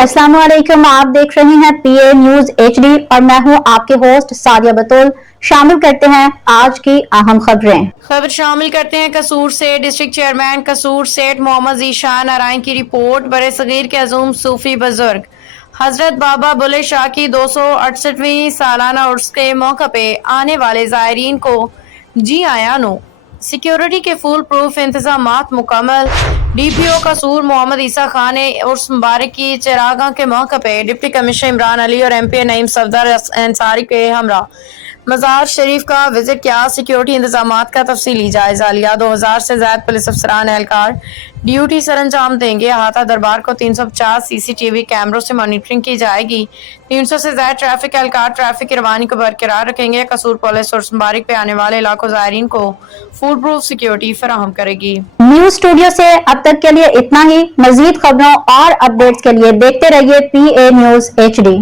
अस्सलाम वालेकुम, आप देख रहे हैं पीए न्यूज एचडी और मैं हूं आपके होस्ट सादिया बतूल। शामिल करते हैं आज की अहम खबर शामिल करते हैं कसूर से डिस्ट्रिक्ट चेयरमैन कसूर सेठ मोहम्मद ज़ीशान अराइन की रिपोर्ट। बड़े सगीर के अज़ूम सूफी बुजुर्ग हजरत बाबा बुल्ले शाह की 268वीं सालाना उर्स के मौके पे आने वाले ज़ायरीन को जी आया नो। सिक्योरिटी के फुल प्रूफ इंतजामात मुकम्मल। डीपीओ कसूर मोहम्मद ईसा खान ने उर्स मुबारक की चिरागा के मौके पे डिप्टी कमिश्नर इमरान अली और एमपी नईम सफदर अंसारी के हमरा मज़ार शरीफ का विजिट किया। सिक्योरिटी इंतजामात का तफसीली जायजा लिया। 2000 से ज्यादा पुलिस अफसरान एहलकार ड्यूटी सर अंजाम देंगे। अहाता दरबार को 350 सीसीटीवी कैमरों से मॉनिटरिंग की जाएगी। 300 से ज्यादा ट्रैफिक एहलकार ट्रैफिक की रवानी को बरकरार रखेंगे। कसूर पुलिस और मुबारक पे आने वाले इलाकों ज़ायरीन को फुल प्रूफ सिक्योरिटी फराहम करेगी। न्यूज स्टूडियो से अब तक के लिए इतना ही। मजीद खबरों और अपडेट्स के लिए देखते रहिए पीए न्यूज एचडी।